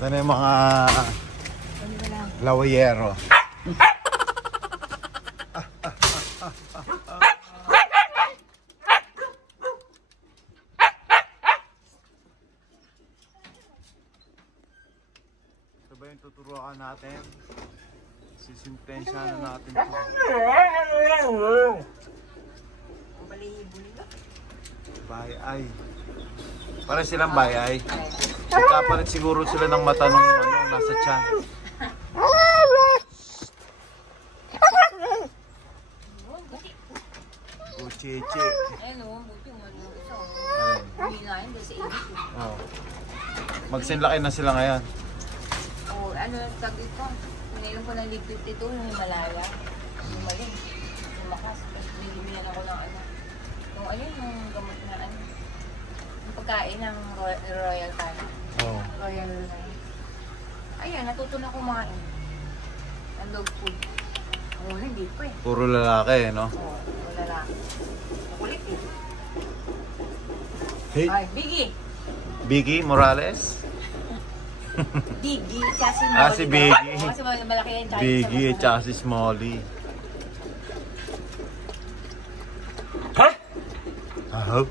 Sana yung mga lawayero. Ito ba yung tuturuan natin? Sisimpensya na natin ito. Bayay. Para silang bayay. Nagkapalit siguro sila ng mata nung nasa tiyan. Chichi. Ayun o, buti mo ano ito. Hindi na yun, kasi init eh. Oh. Magsinlaki na sila ngayon. Oo, ano, tag ito. Pinainom ko ng liquid ito, yung Himalaya. Yung maling. Yung makas. Tapos binibigyan ako ng ano. Yung ano, yung gamot na ano. Yung pagkain ng Royal Tana. Oh. Royal na. Ayan, natuto na kumain. Ang dog food. Oo, hindi pa eh. Puro lalaki, no? Oo, wala lang. Kulit eh. Hey, Ay, Biggie! Biggie Morales? Biggie, tsaka si Molly. Ah, si Biggie. Oo, kasi malaki yung Chinese. Biggie, tsaka si Smolly. Ahaw.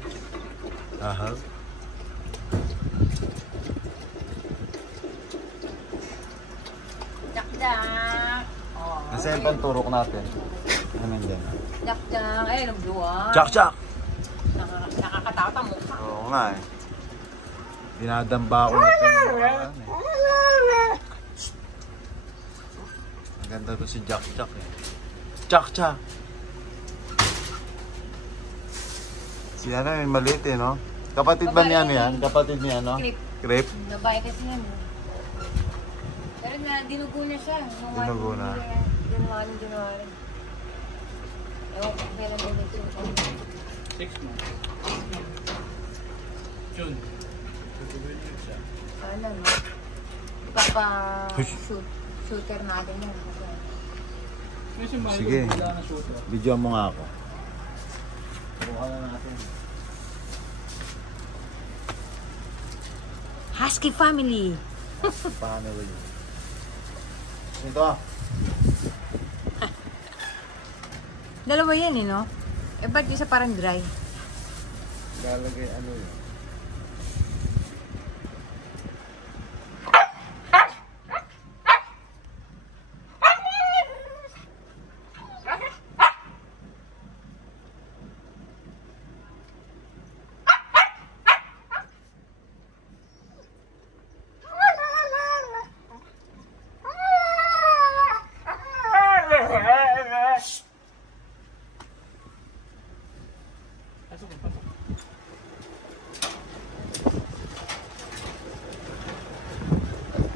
Ahaw. Dakdak! Oh, Nasa yung panturok natin. Ano yan? dakdak! Ay, ang bluwang. Chak! Nakakatata mo. Oo nga eh. Dinadamba ko na ito. Ang ganda to si Jack eh. Chak! Si ano yung maliit eh, no? Kapatid ba niya yan? Kapatid niya, no? Crip. Crip? Babae kasi yan. Pero na, dinugo na siya. Dinugo na. January. Ewan ko kailan din ito. 6 months. June. Alam mo. Ipapa-shooter natin yan. Sige. Video mo nga ako. Buka na natin. Husky family. Paano ba yun? Ito ah. Dalawa yan eh, no? Eh, ba't isa parang dry? Lalagay ano yun?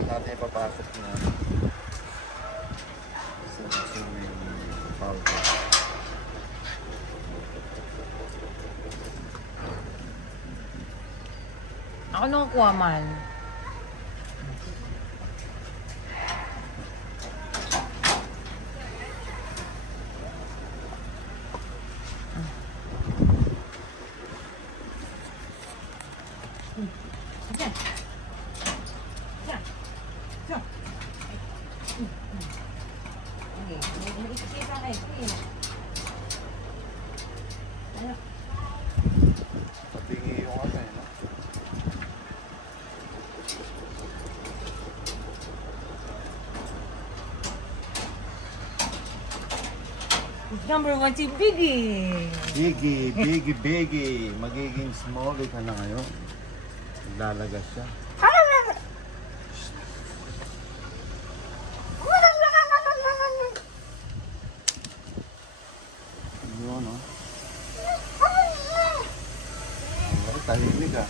Natin ipapasok na sa powder. Ako nung kuha man. Patingi yung ano eh, no? Number 1 si Biggie. Biggie. Magiging Smolly ka na ngayon. Lalagas siya. Yun, no? Ay, tahimik ah.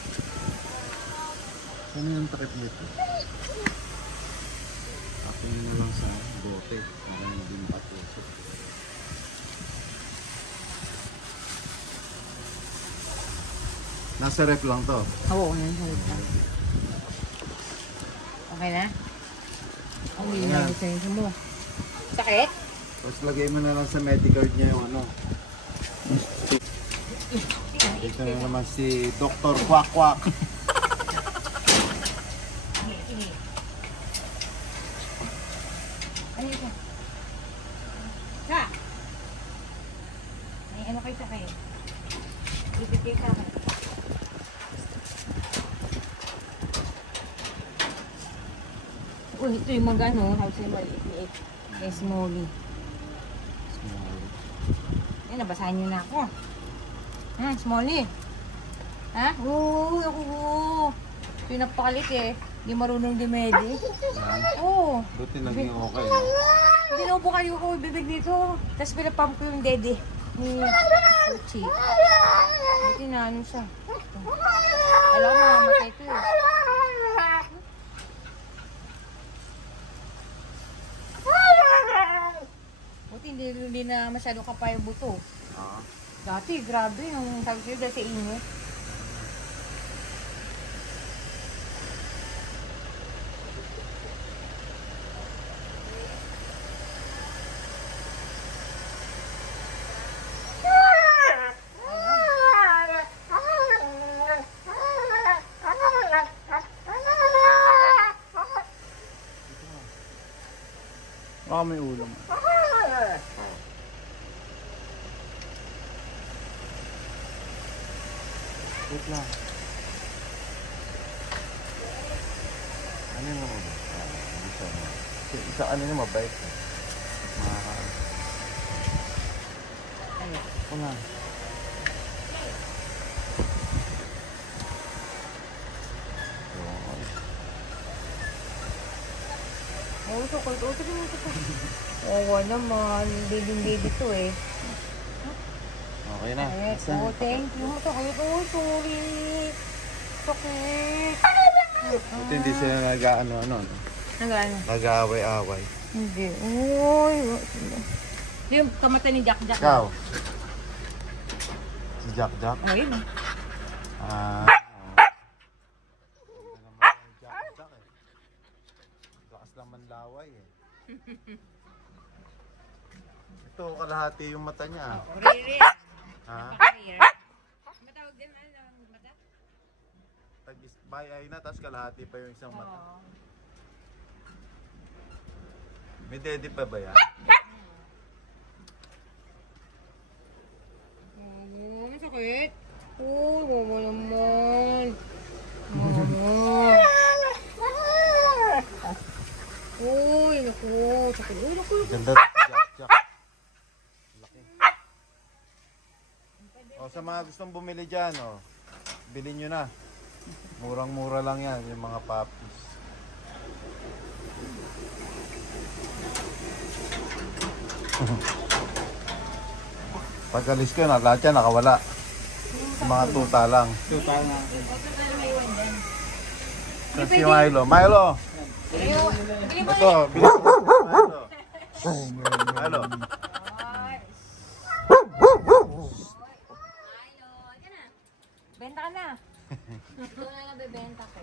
Ano yung takip nito? Ako yun lang sa bote. Hanggang maging patusok. Nasa rep lang to. Oo, yan. Okay na? Ang Okay hindi na. na sa'yo mo. Sakit? Tapos lagay mo na lang sa medicard niya yung ano. Dito na naman si Dr. Kwak Kwak. Ano ito? Sa? Ay, ano kayo sa kayo? Bibigay sa akin. Uy, ito yung mga ano, house yung maliit-liit. Kay Smolly. Yan, nabasahin niyo na ako. Smolly. Ha? Oo, ako. Ito yung napakalit eh. Hindi marunong dumedi. Yan. Oo. Buti naging okay, no? Dinubo kayo ko bibig dito. Tapos pinapump ko yung dede ni Uchi. Buti na ano siya. Alam ko mamamatay ito eh. Buti hindi na masyado kapay yung buto. Ah. Dati, grabe. Nung sabi sa'yo dahil sa inyo. Baka may ulam. Wait lang. Ano yung mga ba? Isa ano yung mabait. Ito na. Oo, sukol. Oo, sabi mo sukol. Oo naman. Baby to eh. Okay na. Oh, thank you. Sakit. Oh, sorry. Sakit. Buti hindi sila nag-ano-ano. Nag-ano? Nag-aaway-aaway. Hindi. Uy. Hindi yung kamata ni Jack. Ikaw? Si Jack? Oh, yun. Ah. Hindi naman yung Jack eh. Lakas lang manlaway eh. Ito, kalahati yung mata niya. Riri. Ha? Matawag din ang mata? Tag-bay-ay na, tapos kalahati pa yung isang mata. Oo. May dede pa ba yan? Sakit. Uy, mama naman. Mama. Uy, naku. Sakit. Uy, naku. Ganda Jack. Laki. O, sa mga gustong bumili dyan, o, bilhin nyo na. Murang-mura lang yan, yung mga puppies. Pag-alis ko na, lahat yan nakawala. Yung mga tuta lang. Total na. Saan si Milo? Milo! Bili mo Ito, bilis mo. Milo. Milo. Benta ka na. Ito na yung bebenta ko.